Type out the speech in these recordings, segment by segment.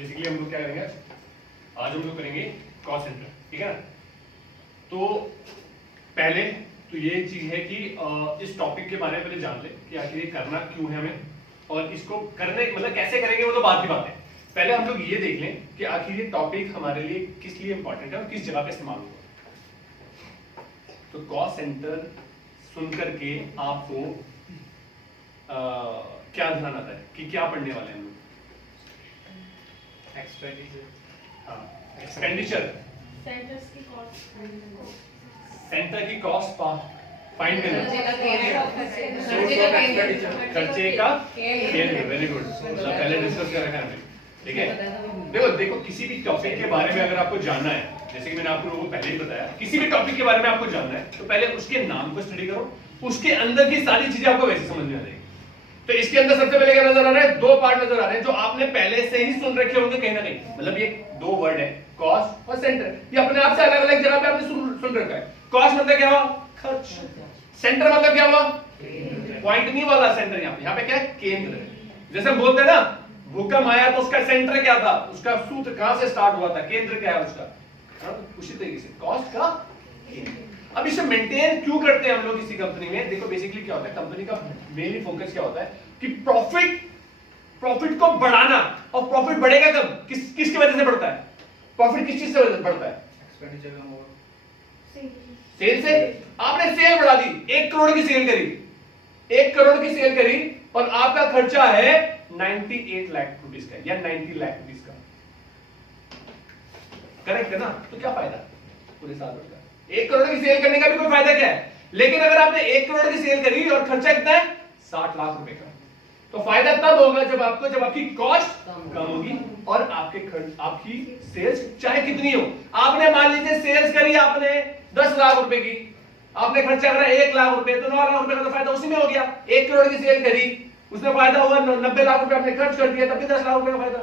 Basically हम लोग क्या करेंगे आज हम लोग करेंगे कॉस्ट सेंटर, ठीक है ना। तो पहले तो ये चीज है कि इस टॉपिक के बारे में पहले जान ले कि आखिर ये करना क्यों है हमें, और इसको करने मतलब कैसे करेंगे वो तो बात की बात है। पहले हम लोग ये देख लें कि आखिर ये टॉपिक हमारे लिए किस लिए इंपॉर्टेंट है और किस जगह पे इस्तेमाल होगा। तो कॉस्ट सेंटर सुन करके आपको क्या ध्यान आता है कि क्या पढ़ने वाले हैं हम लोग? एक्सपेंडिचर, सेंटर की कॉस्ट फाइंड करना, खर्चे का केंद्र। वेरी गुड, पहले डिस्कस कर रखा है, ठीक है। देखो किसी भी टॉपिक के बारे में अगर आपको जानना है, जैसे कि मैंने आप लोगों को पहले ही बताया, किसी भी टॉपिक के बारे में आपको जानना है तो पहले उसके नाम को स्टडी करो, उसके अंदर की सारी चीजें आपको वैसे समझ में आ जाएगी। तो इसके अंदर सबसे पहले क्या नजर आ रहा है? दो पार्ट नजर आ रहे हैं जो आपने पहले से ही सुन रखे होंगे कहीं ना कहीं। मतलब ये दो वर्ड है, कॉस्ट और सेंटर, ये अपने आप से अलग अलग जगह पे आपने सुन रखा है। कॉस्ट मतलब क्या हुआ? खर्च। सेंटर मतलब क्या हुआ? पॉइंट नहीं वाला सेंटर, यहाँ पे क्या है? केंद्र। जैसे हम बोलते हैं ना भूकंप आया तो उसका सेंटर क्या था, उसका सूत्र कहां से स्टार्ट हुआ था, केंद्र क्या है उसका, उसी तरीके से कॉस्ट का केंद्र। अब इसे मेंटेन क्यों करते हैं हम लोग किसी कंपनी में? देखो बेसिकली क्या होता है, कंपनी का मेनली फोकस क्या होता है कि प्रॉफिट को बढ़ाना। और प्रॉफिट बढ़ेगा कब, किसकी वजह से बढ़ता है? प्रॉफिट किस चीज से बढ़ता है? एक्सपेंडिचर कम होगा, सेल से। आपने सेल बढ़ा दी, 1 करोड़ की सेल करी, 1 करोड़ की सेल करी और आपका खर्चा है 98 लाख रुपीस का या 90 लाख रुपीस का, करेक्ट है ना। तो क्या फायदा पूरे साल भर का? 1 करोड़ की सेल करने का भी कोई फायदा क्या है? लेकिन अगर आपने 1 करोड़ की सेल करी और खर्चा कितना है? 60 लाख रुपए का, तो फायदा तब होगा जब आपकी कॉस्ट कम होगी और आपकी सेल्स चाहे कितनी हो। आपने मान लीजिए सेल्स करी आपने 10 लाख रुपए की, आपने खर्चा करा 1 लाख रुपए, तो 9 लाख रुपए का तो फायदा उसी में हो गया। 1 करोड़ की सेल करी, उसमें फायदा हुआ 90 लाख रुपए आपने खर्च कर दिया, तब भी 10 लाख रुपए का फायदा।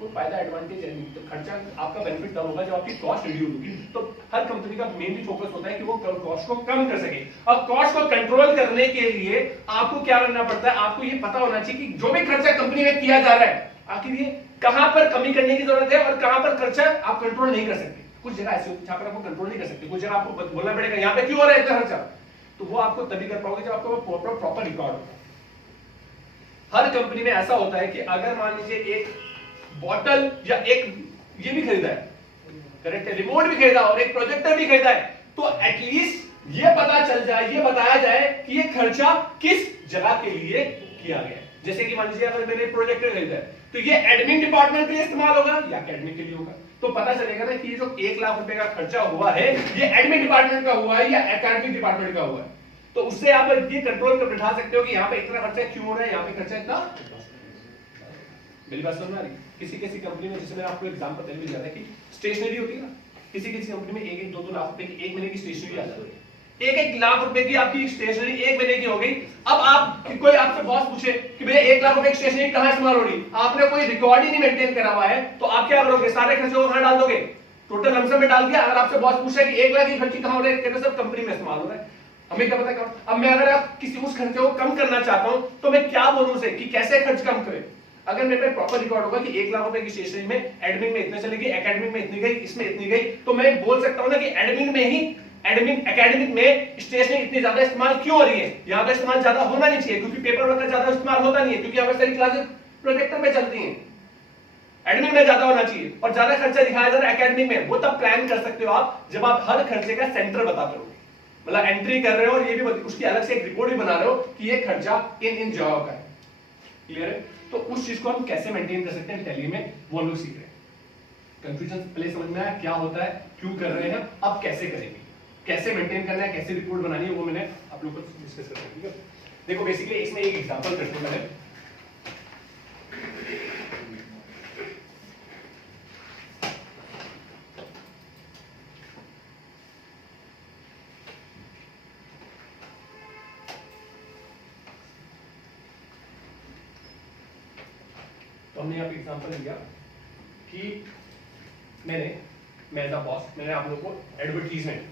तो फायदा एडवांटेज है नहीं, तो खर्चा आपका बेनिफिट तब होगा जब आपकी कॉस्ट रिड्यूस होगी। तो हर कंपनी का मेनली फोकस होता है कि वो कॉस्ट को कम कर सके। और कॉस्ट को कंट्रोल करने के लिए आपको क्या करना पड़ता है? आपको ये पता होना चाहिए कि जो भी खर्चा कंपनी में किया जा रहा है आखिर ये कहां पर कमी करने की जरूरत है और कहां पर खर्चा आप कंट्रोल नहीं कर सकते। कुछ जगह ऐसी होती है जहां पर आपको कंट्रोल नहीं कर सकते, कुछ जगह आपको बोलना पड़ेगा यहाँ पे क्यों हो रहा है इतना खर्चा, तो वो आपको तभी कर पाओगे जब आपको प्रॉपर रिकॉर्ड होगा। हर कंपनी में ऐसा होता है कि अगर मान लीजिए एक बॉटल या एक ये भी खरीदा है, करेक्ट है, रिमोट भी खरीदा और एक प्रोजेक्टर भी खरीदा है, तो एटलीस्ट ये पता चल जाए, ये बताया जाए कि ये खर्चा किस जगह के लिए किया गया है। जैसे कि मान लीजिए अगर मैंने प्रोजेक्टर खरीदा है तो ये एडमिन डिपार्टमेंट के लिए इस्तेमाल होगा या एकेडमिक के लिए होगा, तो पता चलेगा ना कि ये जो 1 लाख रुपए का खर्चा हुआ है ये एडमिन डिपार्टमेंट का हुआ है या एकेडमिक डिपार्टमेंट का हुआ है। तो उससे आप ये कंट्रोल कर बिठा सकते हो कि यहाँ पे इतना खर्चा क्यों हो रहा है, यहाँ पे खर्चा इतना। मेरी बात समझ आ रही? किसी कंपनी में, जैसे मैंने आपको एग्जांपल पहले भी दिया था कि स्टेशनरी होती है ना, किसी कंपनी में 1-2 लाख रुपए की 1 महीने की स्टेशनरी आ जाती है। 1 लाख रुपए की आपकी स्टेशनरी 1 महीने की हो गई। अब आप कोई आपसे बॉस पूछे कि भैया 1 लाख रुपए की स्टेशनरी कहां इस्तेमाल हो रही, आपने कोई रिकॉर्ड ही नहीं मेंटेन करा हुआ है, तो आप क्या करोगे? सारे खर्चे को कहां डाल दोगे? टोटल लमसम में डाल दिया। अगर आपसे बॉस पूछे कि 1 लाख की खर्ची कहां हो रही है, कहते सब कंपनी में इस्तेमाल हो रहा है, हमें क्या पता कौन। अब मैं अगर आप किसी उस खर्चे को कम करना चाहता हूं तो मैं क्या बोलूं उसे कि कैसे खर्च कम करें? अगर मेरे पे प्रॉपर रिकॉर्ड होगा कि 1 लाख रुपए की स्टेशनरी में एडमिन में इतने चलेगी, एकेडमिक में इतनी गई, इसमें इतनी गई, तो मैं बोल सकता हूं ना कि एकेडमिक में स्टेशनरी इतनी ज्यादा इस्तेमाल क्यों हो रही है। यहाँ पे इस्तेमाल ज्यादा होना नहीं चाहिए क्योंकि पेपर वर्क का ज्यादा इस्तेमाल होता नहीं है, क्योंकि यहाँ पे सारी क्लासेस प्रोजेक्टर पे चलती हैं। एडमिन में ज्यादा होना चाहिए और ज्यादा खर्चा दिखाया जा रहा है एकेडमिक में, वो तब प्लान कर सकते हो आप जब आप हर खर्चे का सेंटर बताते हो, मतलब एंट्री कर रहे हो और ये भी उसकी अलग से एक रिपोर्ट भी बना रहे हो कि ये खर्चा इन जगहों का है। क्लियर है? तो उस चीज को हम कैसे मेंटेन कर सकते हैं टैली में, वो लोग सीख रहे हैं। कंफ्यूजन पहले समझ में आया क्या होता है, क्यों कर रहे हैं, अब कैसे करेंगे, कैसे मेंटेन करना है, कैसे रिपोर्ट बनानी है, वो मैंने आप लोगों को डिस्कस करना है। ठीक है, देखो बेसिकली इसमें एक एग्जांपल करते हैं मैंने। तो हमने यहाँ पे एग्जांपल लिया कि मैं एज अ बॉस मैंने आप लोगों को एडवर्टीजमेंट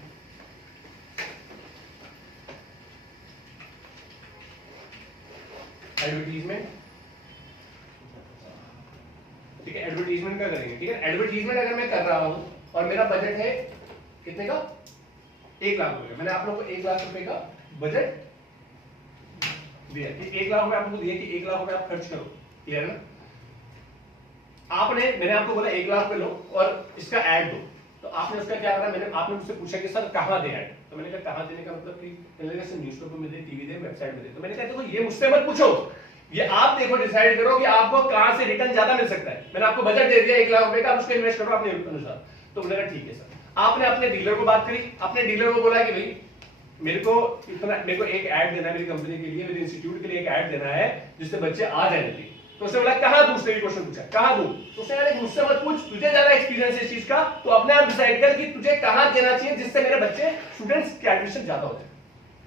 ठीक है, एडवर्टीजमेंट का करेंगे। ठीक है, एडवर्टीजमेंट अगर मैं कर रहा हूं और मेरा बजट है कितने का, 1 लाख रुपए, मैंने आप लोगों को 1 लाख रुपए का बजट दिया कि 1 लाख रुपए आपको दिया कि 1 लाख रुपए आप खर्च करो। क्लियर ना? मैंने आपको बोला 1 लाख रुपए लो और इसका ऐड दो, तो आपने उसका क्या करा, आपने मुझसे पूछा कि सर कहां दे ऐड, तो मैंने कहा कहां देने का मतलब कि न्यूज़पेपर में दे, टीवी दे, वेबसाइट में दे। तो मैंने कहा देखो ये मुझसे मत पूछो, ये आप देखो, डिसाइड करो कि आपको कहां से रिटर्न ज्यादा मिल सकता है। मैंने आपको बजट दे दिया 1 लाख रुपए का, आप उसको इन्वेस्ट करो अपने अनुसार। तो मैंने कहा ठीक है सर। आपने अपने डीलर को बात करी, अपने डीलर को बोला कि भाई मेरे को एक ऐड देना है मेरी कंपनी के लिए, मेरे इंस्टीट्यूट के लिए एक ऐड देना है जिससे बच्चे आ जाए जल्दी। तो उसने बोला कहां दूं, उसने क्वेश्चन पूछा कहां दूं, तो उसने कहा मुझसे मत पूछ, तुझे ज्यादा एक्सपीरियंस है इस चीज का, तो अपने आप डिसाइड कर कि तुझे कहां देना चाहिए जिससे मेरे बच्चे स्टूडेंट्स के एडमिशन ज्यादा हो जाए।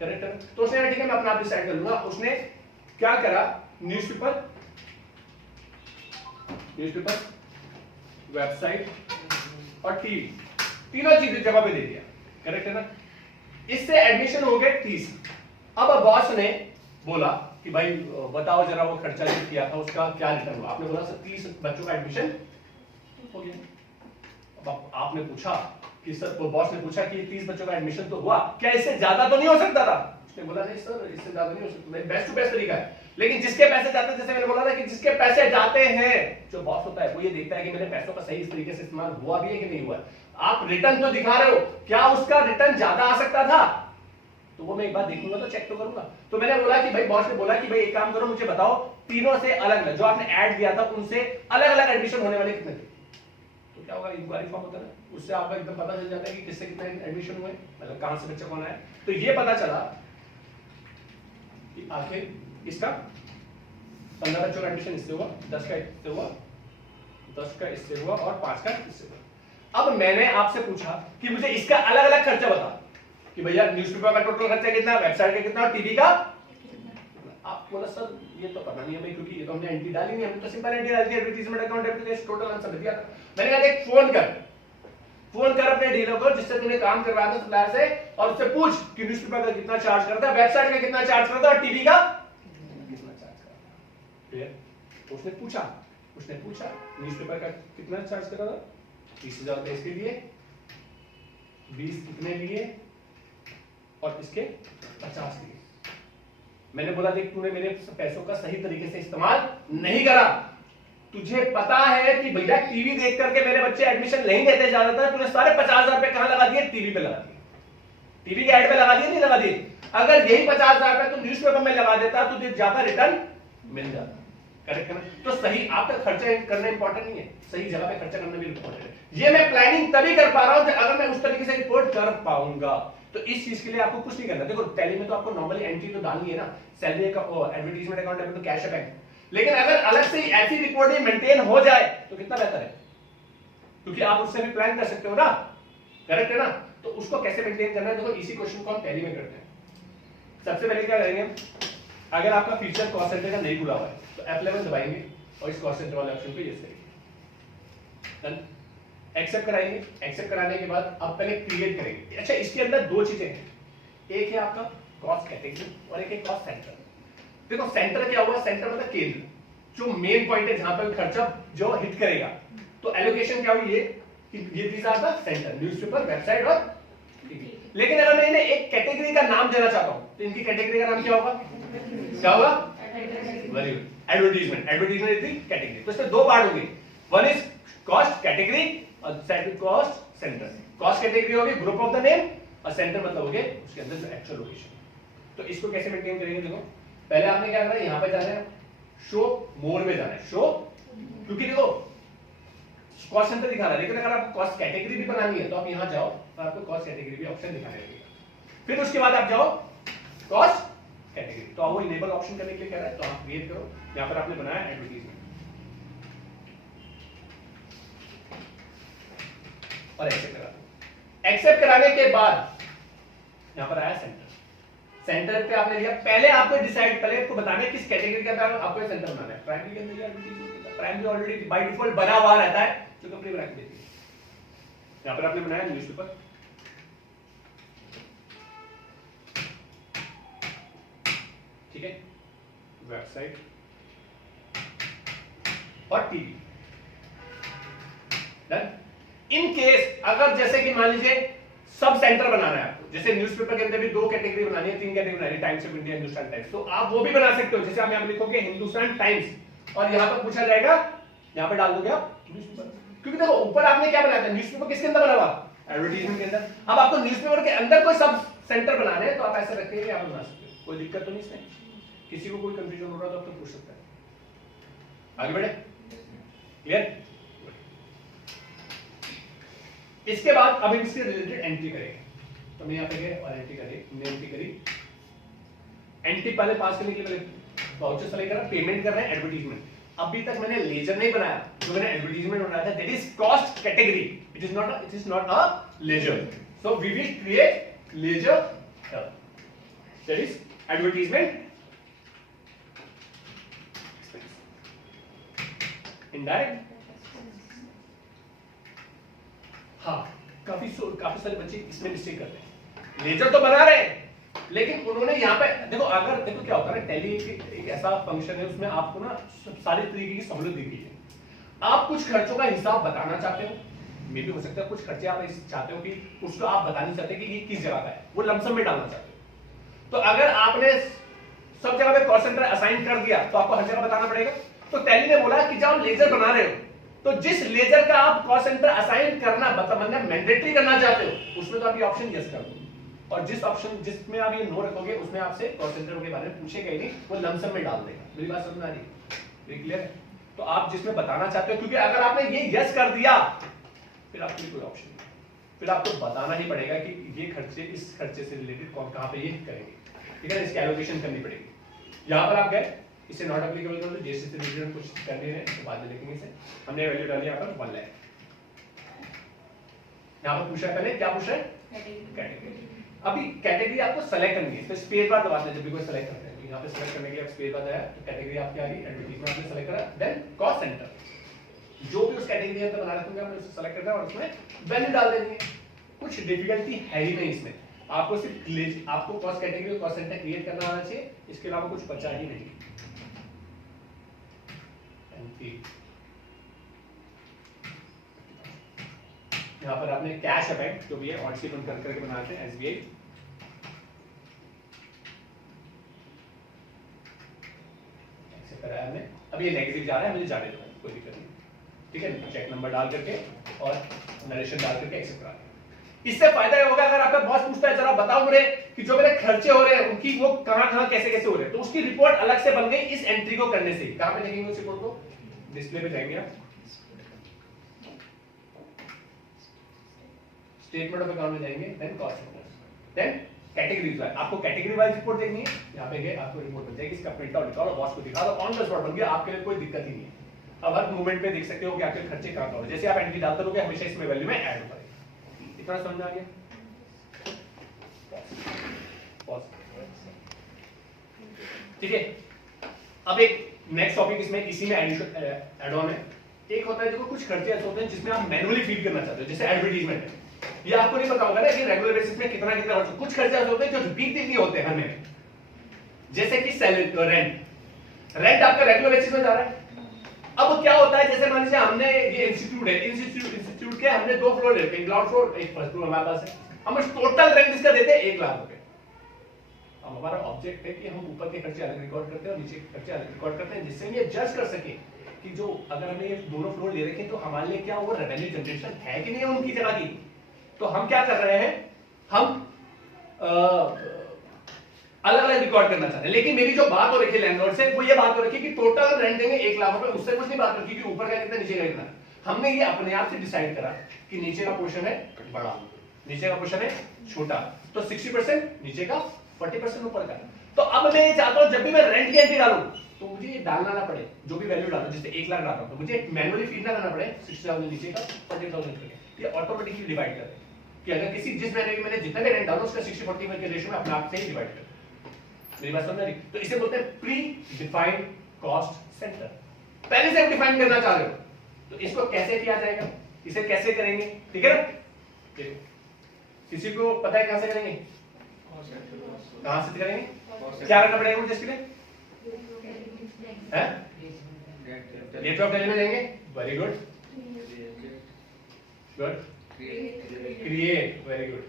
करेक्ट है? तो उसने कहा ठीक है मैं अपना आप डिसाइड कर लूंगा। उसने क्या करा, न्यूज़पेपर, वेबसाइट और टीवी, तीनों चीजें जगह पे दे दिया। करेक्ट है ना? इससे एडमिशन हो गए 30। अब बॉस ने बोला कि भाई बताओ जरा वो खर्चा जो किया था उसका क्या रिटर्न हुआ। आपने बोला सर 30 बच्चों का एडमिशन हो गया। अब आपने पूछा कि सर, वो बॉस ने पूछा कि 30 बच्चों का एडमिशन तो हुआ, क्या इससे ज्यादा तो नहीं हो सकता था? उसने बोला नहीं सर इससे ज्यादा नहीं हो सकता, बेस्ट टू बेस्ट तरीका है। लेकिन जिसके पैसे जाते हैं, जैसे मैंने बोला था कि जिसके पैसे जाते हैं, जो बॉस होता है वो ये देखता है कि मेरे पैसों का सही इस तरीके से इस्तेमाल हुआ भी है कि नहीं हुआ। आप रिटर्न तो दिखा रहे हो, क्या उसका रिटर्न ज्यादा आ सकता था? तो वो मैं एक बार देखूंगा तो चेक तो करूंगा। तो मैंने बोला कि भाई, बॉस ने बोला कि भाई एक काम करो, मुझे बताओ तीनों से अलग अलग, जो आपने ऐड दिया था उनसे अलग अलग एडमिशन होने वाले कितने थे। तो क्या होगा, इंक्वायरी फॉर्म होता है ना, उससे आपको एकदम पता चल जाता है कि किससे कितने एडमिशन हुए, मतलब कहां से बच्चा कौन आया। तो ये पता चला कि आखिर इसका 15 बच्चों का एडमिशन इससे हुआ, 10 का इससे हुआ, 10 का इससे हुआ और 5 का इससे हुआ। अब मैंने आपसे पूछा कि मुझे इसका अलग अलग खर्चा बता कि भैया न्यूज़पेपर का टोटल खर्चा कितना, वेबसाइट का कितना और टीवी का। आप बोला सर ये तो पता नहीं हमें, क्योंकि ये तो हमने एंट्री डाली नहीं, हमने तो सिंपल एंट्री डाल दी advertisement account application total answer दिया था। मैंने कहा देख फोन कर अपने डीलर को जिससे तूने काम करवाया था सप्लायर से, और उससे पूछ कि न्यूज़पेपर का कितना चार्ज करता है, वेबसाइट का कितना चार्ज करता है और टीवी का कितना चार्ज करता है। फिर उसने पूछा न्यूज़पेपर का कितना चार्ज कर रहा था, 30,000 रुपए इसके लिए, 20 कितने लिए और इसके 50 लिए। मैंने बोला देख तूने मेरे पैसों का सही तरीके से इस्तेमाल नहीं करा, तुझे पता है कि भैया टीवी देख करके मेरे बच्चे एडमिशन नहीं देते ज्यादातर, तूने सारे 50,000 रुपए कहां लगा दिए, टीवी पे लगा दिए, टीवी के ऐड पे लगा दिए, नहीं लगा दिए। अगर यही 50,000 रुपए तुम न्यूज़पेपर में लगा देता तो तुझे ज्यादा रिटर्न मिल जाता। करेक्ट है ना? तो सही आपका खर्चा करना इंपॉर्टेंट नहीं है, सही जगह पे खर्चा करना भी इंपॉर्टेंट है। ये मैं प्लानिंग तभी कर पा रहा हूं अगर मैं उस तरीके से रिपोर्ट कर पाऊंगा। तो इस चीज के लिए आपको कुछ नहीं करना। देखो टैली में तो आपको नॉर्मली एंट्री तो डालनी है ना, सैलरी का एडवर्टाइजमेंट अकाउंट है तो कैश है बैंक, लेकिन अगर अलग से ऐसी रिपोर्टिंग मेंटेन हो जाए तो कितना बेहतर है, क्योंकि आप उससे भी प्लान कर सकते हो ना। करेक्ट है ना? तो उसको कैसे मेंटेन करना है, देखो इसी क्वेश्चन को हम टैली में करते हैं। सबसे पहले क्या करेंगे, अगर आपका फीचर कॉस्ट सेंटर का नहीं खुला हुआ है तो F11 दबाएंगे और इस कॉस्ट सेंटर वाले ऑप्शन को यूज करेंगे, एक्सेप्ट कराएंगे। एक्सेप्ट कराने के बाद अब पहले क्रिएट करेंगे। अच्छा, इसके अंदर दो चीजें हैं, एक है आपका कॉस्ट कैटेगरी और एक है कॉस्ट सेंटर। देखो सेंटर क्या हुआ, सेंटर मतलब केंद्र, जो मेन पॉइंट है जहां पर खर्चा जो हिट करेगा। तो एलोकेशन क्या हुई, ये these are the centre, newspaper, website और टीवी। लेकिन अगर मैं इन्हें एक कैटेगरी का नाम देना चाहता हूं तो इनकी कैटेगरी का नाम क्या होगा, क्या होगा, very good, advertisement. Advertisement is the category. तो इसमें दो पार्ट होंगे, वन इज कॉस्ट कैटेगरी और second cost centre. Cost category होगी ग्रुप ऑफ द नेम और सेंटर मतलब हो गया उसके अंदर जो एक्चुअल लोकेशन। तो इसको कैसे मेंटेन करेंगे, देखो पहले आपने क्या करना है, यहां पे जाना है, शो मोर में जाना है, शो, क्योंकि देखो कॉस्ट सेंटर दिखा रहा है, लेकिन अगर आपको कॉस्ट कैटेगरी भी बनानी है तो आप यहां जाओ और आपको कॉस्ट कैटेगरी भी ऑप्शन दिखाने लगेगा। फिर उसके बाद आप जाओ कॉस्ट कैटेगरी, तो वो इनेबल ऑप्शन करने के लिए कह रहा है, तो आप क्रिएट करो। यहां पर आपने बनाया एडवर्टाइजमेंट और एक्सेप्ट करा दो। एक्सेप्ट कराने के बाद यहां पर आया सेंटर, सेंटर पे आपने लिया। पहले आपको डिसाइड, पहले आपको बताना है किस कैटेगरी के अंदर आपको ये सेंटर बनाना है। प्राइमरी के अंदर या advertisement, primary already by default बना हुआ रहता है जो कंपनी बना के देती है। यहां पर आपने बनाया न्यूज़पेपर, ठीक है, वेबसाइट और टीवी। इन केस अगर जैसे कि मान लीजिए सब सेंटर बनाना है आपको, जैसे न्यूज़पेपर के अंदर भी 2 कैटेगरी बनानी है, 3 कैटेगरी बनानी है, times of India, Hindustan times, तो आप वो भी बना सकते हो। जैसे आप यहां पे लिखोगे हिंदुस्तान टाइम्स और यहां पर पूछा जाएगा, यहां पे डाल दोगे आप न्यूज़पेपर, क्योंकि देखो ऊपर आपने क्या बनाया था, न्यूज़पेपर किसके अंदर बना हुआ, एडवर्टाइजमेंट के अंदर। अब आपको न्यूज़पेपर के अंदर कोई सब सेंटर बनाने हैं तो आप ऐसे रखते हैं, आप बना सकते हो, कोई दिक्कत तो नहीं इसमें। किसी को कोई कंफ्यूजन हो रहा तो आप तो पूछ सकते हैं। आगे बढ़े, क्लियर। इसके बाद अब इसके रिलेटेड एंट्री करेंगे, तो मैं यहां पे गए और एंट्री करी। एंट्री पहले पास करने के लिए वाउचर सेलेक्ट करा, पेमेंट कर रहे हैं, एडवर्टाइजमेंट। अभी तक मैंने लेजर नहीं बनाया, जो मैंने एडवर्टाइजमेंट बनाया था that is cost category, it is not a ledger, so we will create ledger that is advertisement indirect. हाँ, काफी सारे बच्चे इसमें मिस्टेक करते हैं, लेजर तो बना रहे हैं लेकिन उन्होंने यहाँ पे देखो, अगर देखो क्या होता है ना, टैली एक ऐसा फंक्शन है उसमें आपको ना सारी तरीके की सहूलत दी गई है। आप कुछ खर्चों का हिसाब बताना चाहते हो, मे भी हो सकता है कुछ खर्चे आप चाहते हो कि उसको आप बता नहीं चाहते कि ये किस जगह का है, वो लमसम में डालना चाहते हो। तो अगर आपने सब जगह पे कॉस्ट सेंटर असाइन कर दिया तो आपको हर जगह बताना पड़ेगा। तो टैली ने बोला कि जब आप लेजर बना रहे हो तो जिस लेजर का आप कॉस्ट सेंटर असाइन करना मतलब मैंडेटरी करना चाहते हो उसमें तो आप ये ऑप्शन यस कर दो, और जिस ऑप्शन जिसमें आप ये नो रखोगे उसमें आपसे कॉस्ट सेंटर के बारे में पूछेगा ही नहीं, वो लमसम में डाल देगा। मेरी बात समझ में आ रही है, क्लियर है। तो आप जिसमें बताना चाहते हो, क्योंकि अगर आपने ये यस कर दिया फिर आपके लिए कोई ऑप्शन नहीं, फिर आपको बताना ही पड़ेगा कि ये खर्चे इस खर्चे से रिलेटेड कौन कहां पे ये करेंगे, ठीक है, इसकी एलोकेशन करनी पड़ेगी। यहां पर आप गए, इसे नॉट एप्लीकेबल कर दो, जैसे से रिलेटेड कुछ करने हैं तो बाद में लिखेंगे इसे। हमने वैल्यू डाली यहां पर 1 लाख। यहां पर पूछा पहले क्या पूछा है, कैटेगरी। अभी कैटेगरी आपको सेलेक्ट करनी है, तो स्पेस बार दबाते हैं जब भी कोई सेलेक्ट करते हैं। यहां पे सेलेक्ट करने के लिए स्पेस बार आया तो कैटेगरी आपकी आ गई, एडवर्टाइजमेंट आपने सेलेक्ट करा, देन कॉस्ट सेंटर जो भी उस कैटेगरी के अंदर बना रखोगे आपने उसे सेलेक्ट करना है और उसमें वैल्यू डाल देनी है। कुछ डिफिकल्टी है ही नहीं इसमें, आपको सिर्फ आपको कॉस्ट कैटेगरी और कॉस्ट सेंटर क्रिएट करना आना चाहिए, इसके अलावा कुछ बचा ही नहीं। यहां पर आपने कैश अकाउंट जो भी है ऑन शीट कर करके बनाते हैं, एसबीआई। ऐसे कराया हमने, अब ये नेगेटिव जा रहा है, मुझे जाने दो, कोई दिक्कत नहीं, ठीक है। चेक नंबर डाल करके और नरेशन डाल करके एक्सेप्ट करा। इससे फायदा ये होगा अगर आपका बॉस पूछता है जरा बताओ मुझे कि जो मेरे खर्चे हो रहे हैं उनकी वो कहां कैसे हो रहे हैं, तो उसकी रिपोर्ट अलग से बन गई इस एंट्री को करने से। कहां पे देखेंगे उस रिपोर्ट को, डिस्प्ले पे जाएंगे आप, स्टेटमेंट ऑफ अकाउंट में जाएंगे, then cost centre, then categories wise. आपको कैटेगरी वाइज रिपोर्ट देखनी है, यहां पे गए आपको रिपोर्ट मिल जाएगी, इसका प्रिंट आउट निकालो, बॉस को दिखा दो, ऑन द स्पॉट बन गया, आपके लिए कोई दिक्कत ही नहीं है। अब हर मूवमेंट पे देख सकते हो कि आपके खर्चे कहां हो रहे हैं, जैसे आप एंट्री डालते रहोगे हमेशा इसमें वैल्यू में ऐड होता रहेगा। इतना समझ आ गया, ठीक है। अब एक नेक्स्ट टॉपिक इसमें इसी में ऐड ऑन है। एक होता है देखो कुछ खर्चे ऐसे होते हैं जिसमें आप मैनुअली फीड करना चाहते हो, जैसे एडवर्टाइजमेंट है, ये आपको नहीं पता होगा ना कि रेगुलर बेसिस में कितना कितना होता है। कुछ खर्चे ऐसे होते हैं जो रिपीटेडली होते हैं हर महीने, जैसे कि सैलरी, रेंट आपका रेगुलर बेसिस में जा रहा है। अब क्या होता है, जैसे मान लीजिए हमने ये इंस्टीट्यूट है, इंस्टीट्यूट के हमने 2 फ्लोर लेते हैं, एक ग्राउंड फ्लोर एक फर्स्ट फ्लोर हमारे पास है, हम टोटल रेंट इसका देते हैं 1 लाख रुपए। अब हमारा ऑब्जेक्ट है कि हम ऊपर के खर्चे अलग रिकॉर्ड करते हैं और नीचे के खर्चे अलग रिकॉर्ड करते हैं, जिससे हम ये जज कर सके कि जो अगर हमने ये दोनों फ्लोर ले रखे तो हमारे लिए क्या वो रेवेन्यू जनरेशन है कि नहीं है उनकी जगह की। तो हम क्या कर रहे हैं, हम अलग अलग रिकॉर्ड करना चाहते हैं। लेकिन मेरी जो बात हो रही है लैंडलॉर्ड से वो ये बात हो रही है कि टोटल रेंट देंगे 1 लाख रुपए, उससे कुछ नहीं बात रखी कि ऊपर का कितना नीचे का कितना। हमने ये अपने आप से डिसाइड करा कि नीचे का पोर्शन है बड़ा, नीचे का पोर्शन है छोटा, तो 60% नीचे का, 40% ऊपर का। तो अब मैं ये चाहता हूं जब भी मैं रेंट की एंट्री डालूं तो मुझे ये डालना ना पड़े, जो भी वैल्यू डालूं, जैसे 1 लाख डालता हूं तो मुझे मैनुअली फीड ना करना पड़े 60,000 नीचे का, 40,000 करके। ये ऑटोमेटिकली डिवाइड कर दे कि अगर किसी जिस महीने में मैंने जितना भी रेंट डाला उसका 60-40 के रेशियो में अपने आप से ही डिवाइड कर। मेरी बात समझ रही? तो इसे बोलते हैं प्री डिफाइंड कॉस्ट सेंटर। पहले से डिफाइन करना चाह रहे हो तो इसको कैसे किया जाएगा, इसे कैसे करेंगे, ठीक है ना। देखो किसी को पता है कहां से करेंगे, कहां से करेंगे, क्या करना पड़ेगा मुझे इसके लिए, रेट ऑफ डेली में जाएंगे, very good, good, create, very good,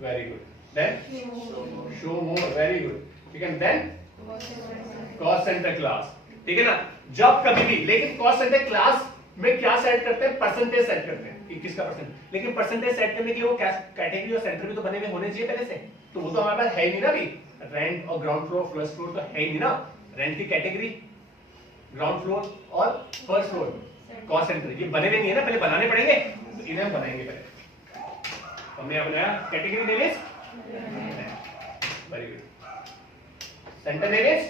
very good, then show more, very good, ठीक है, देन कॉस्ट सेंटर क्लास, ठीक है ना। जब कभी भी, लेकिन कॉस्ट सेंटर क्लास में क्या सेट करते हैं, परसेंटेज सेट करते हैं 21 का परसेंट, लेकिन परसेंटेज सेट करने के लिए वो कैटेगरी और सेंटर भी तो बने हुए होने चाहिए पहले से, तो वो तो हमारे पास है ही नहीं ना अभी। रेंट और ग्राउंड फ्लोर फर्स्ट फ्लोर तो है ही नहीं ना, रेंट की कैटेगरी, ग्राउंड फ्लोर और फर्स्ट फ्लोर, कॉस्ट सेंटर ये बने हुए नहीं है ना, पहले बनाने पड़ेंगे, तो इन्हें हम बनाएंगे पहले। हमने यहाँ बनाया category name is, very good, centre name is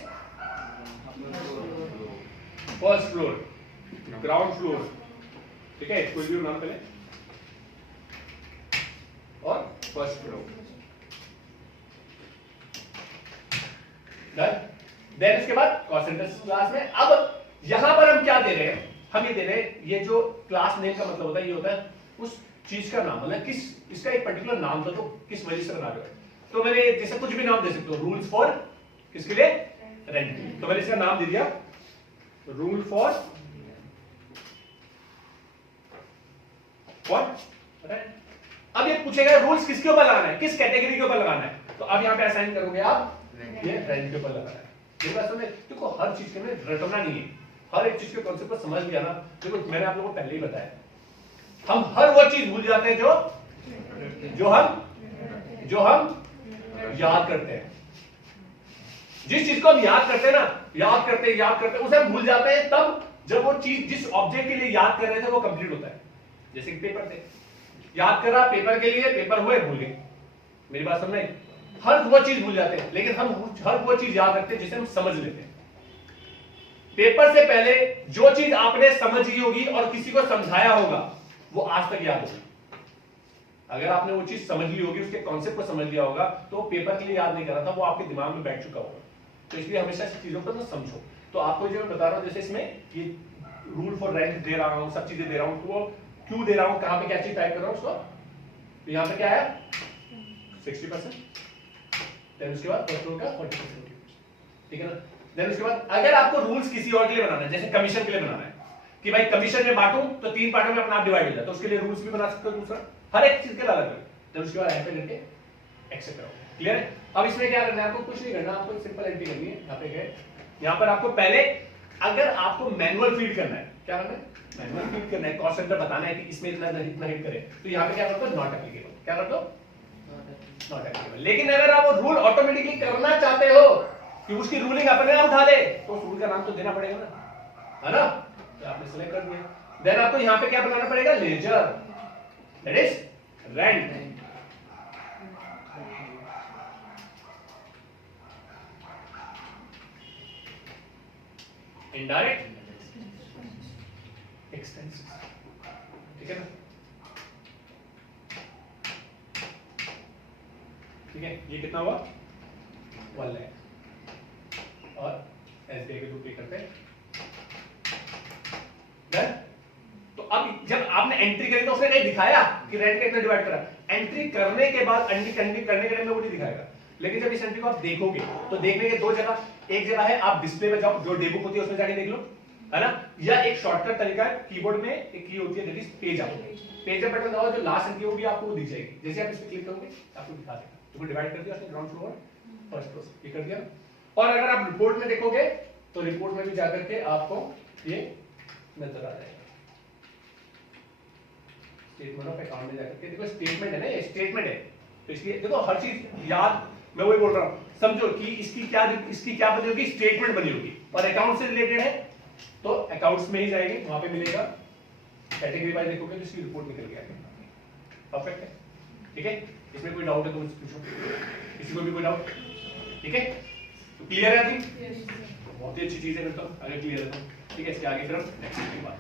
first floor, ground floor, ठीक है, कोई भी नाम पहले, और फर्स्ट फ्लोर, देन उसके बाद कॉस्ट सेंटर क्लास में। अब यहां पर हम क्या दे रहे हैं, हम ये दे रहे हैं, ये जो क्लास नेम का मतलब होता है, ये होता है उस चीज का नाम, मतलब किस, इसका एक पर्टिकुलर नाम था, तो किस वजह से बना रहे हो। तो मैंने जैसे कुछ भी नाम दे सकते हो, रूल्स फॉर किसके लिए, रेंट, तो मैंने इसका नाम दे दिया रूल फॉर रेंट। अब ये पूछेगा रूल्स किसके ऊपर लगाना है, किस कैटेगरी के ऊपर लगाना है, तो अब यहाँ पे असाइन करोगे आप, ये रेंट के ऊपर लगाना है। देखो हर चीज के में रटना नहीं है, हर एक चीज के कॉन्सेप्ट को समझ लिया ना। देखो मैंने आप लोगों को पहले ही बताया, हम हर वो चीज भूल जाते हैं जो हम याद करते हैं। जिस चीज को हम याद करते हैं ना, याद करते उसे हम भूल जाते हैं तब जब वो चीज जिस ऑब्जेक्ट के लिए याद कर रहे थे वो कंप्लीट होता है। जैसे कि पेपर थे, याद कर रहा पेपर के लिए, पेपर हुए भूल गए, मेरी बात समझ में, हर वो चीज भूल जाते हैं, लेकिन हम हर वो चीज याद रखते हैं जिसे हम समझ लेते हैं। पेपर से पहले जो चीज आपने समझ ली होगी और किसी को समझाया होगा वो आज तक याद होगी। अगर आपने वो चीज समझ ली होगी, उसके कॉन्सेप्ट को समझ लिया होगा, तो पेपर के लिए याद नहीं कर रहा था, वो आपके दिमाग में बैठ चुका होगा। तो इसलिए हमेशा इस चीजों को समझो। तो आपको जो मैं बता रहा हूं, जैसे इसमें ये रूल फॉर रेंट दे रहा हूं, सब चीजें दे रहा हूं, तो वो क्यों दे रहा हूं, कहां पे क्या चीज टाइप कर रहा हूं उसको, तो यहां पे क्या है 60%, देन उसके बाद फर्स्ट फ्लोर का 40%, ठीक है ना। देन उसके बाद अगर आपको रूल्स किसी और के लिए बनाना है, जैसे कमीशन के लिए बनाना है कि भाई कमीशन में बांटूं तो 3 पार्टों में अपना आप डिवाइड हो जाए, तो उसके लिए रूल्स भी बना सकते हो दूसरा, हर एक चीज के अलग अलग। देन उसके बाद यहाँ पे लेके एक्सेप्ट करो, क्लियर है। अब इसमें क्या करना है, आपको कुछ नहीं करना, आपको एक सिंपल एंट्री करनी है। यहाँ पे गए, यहाँ पर आपको पहले अगर आपको मैनुअल फीड करना है, क्या करना है, मैनुअल फीड करना है, कॉस्ट सेंटर बताना है कि इसमें इतना हिट करे, तो यहाँ पे क्या करते हो, नॉट एप्लीकेबल, क्या करते हो, नॉट एप्लीकेबल। लेकिन अगर आप वो रूल ऑटोमेटिकली करना चाहते हो कि उसकी रूलिंग अपने आप उठा ले, तो उस रूल का नाम तो देना पड़ेगा ना, है ना, तो आपने सिलेक्ट कर दिया। देन आपको यहाँ पे क्या बनाना पड़ेगा, ledger, that is rent, indirect expenses, ठीक है ना, ठीक है। ये कितना हुआ, 1 लाख, और एसबीआई के थ्रू पे करते हैं। तो अब जब आपने एंट्री करी तो उसने नहीं दिखाया कि रेंट का इतना डिवाइड करा, एंट्री करने के बाद करने के टाइम में वो नहीं दिखाएगा। लेकिन जब इस एंट्री को आप देखोगे तो देखने के 2 जगह, एक जगह है आप डिस्प्ले पे जाओ, जो डेबुक होती है उसमें जाके देख लो, है ना, या एक शॉर्टकट तरीका है, कीबोर्ड में एक की होती है that is page up, page up button दबाओ, जो लास्ट एंट्री होगी आपको वो दिख जाएगी। जैसे आप इस पे क्लिक करोगे आपको दिखा देगा, तो डिवाइड कर दिया उसने ग्राउंड फ्लोर फर्स्ट फ्लोर, ये कर दिया। और अगर आप रिपोर्ट में देखोगे तो रिपोर्ट में भी जाकर के आपको ये नजर आ जाएगा, स्टेटमेंट ऑफ अकाउंट में जाकर के देखो, स्टेटमेंट है ना, ये स्टेटमेंट है, तो इसलिए देखो हर चीज याद, मैं वही बोल रहा हूं, समझो कि इसकी क्या बनी होगी, स्टेटमेंट बनी होगी, और अकाउंट से रिलेटेड है तो अकाउंट्स में ही जाएगी, वहां पे मिलेगा, कैटेगरी वाइज देखोगे तो इसकी रिपोर्ट निकल के आएगी, परफेक्ट है, ठीक है। इसमें कोई डाउट है तो मुझसे पूछो, किसी को भी कोई डाउट, ठीक है, तो क्लियर है अभी, बहुत ही अच्छी चीज है, अगर क्लियर है तो ठीक है। इसके आगे फिर नेक्स्ट बात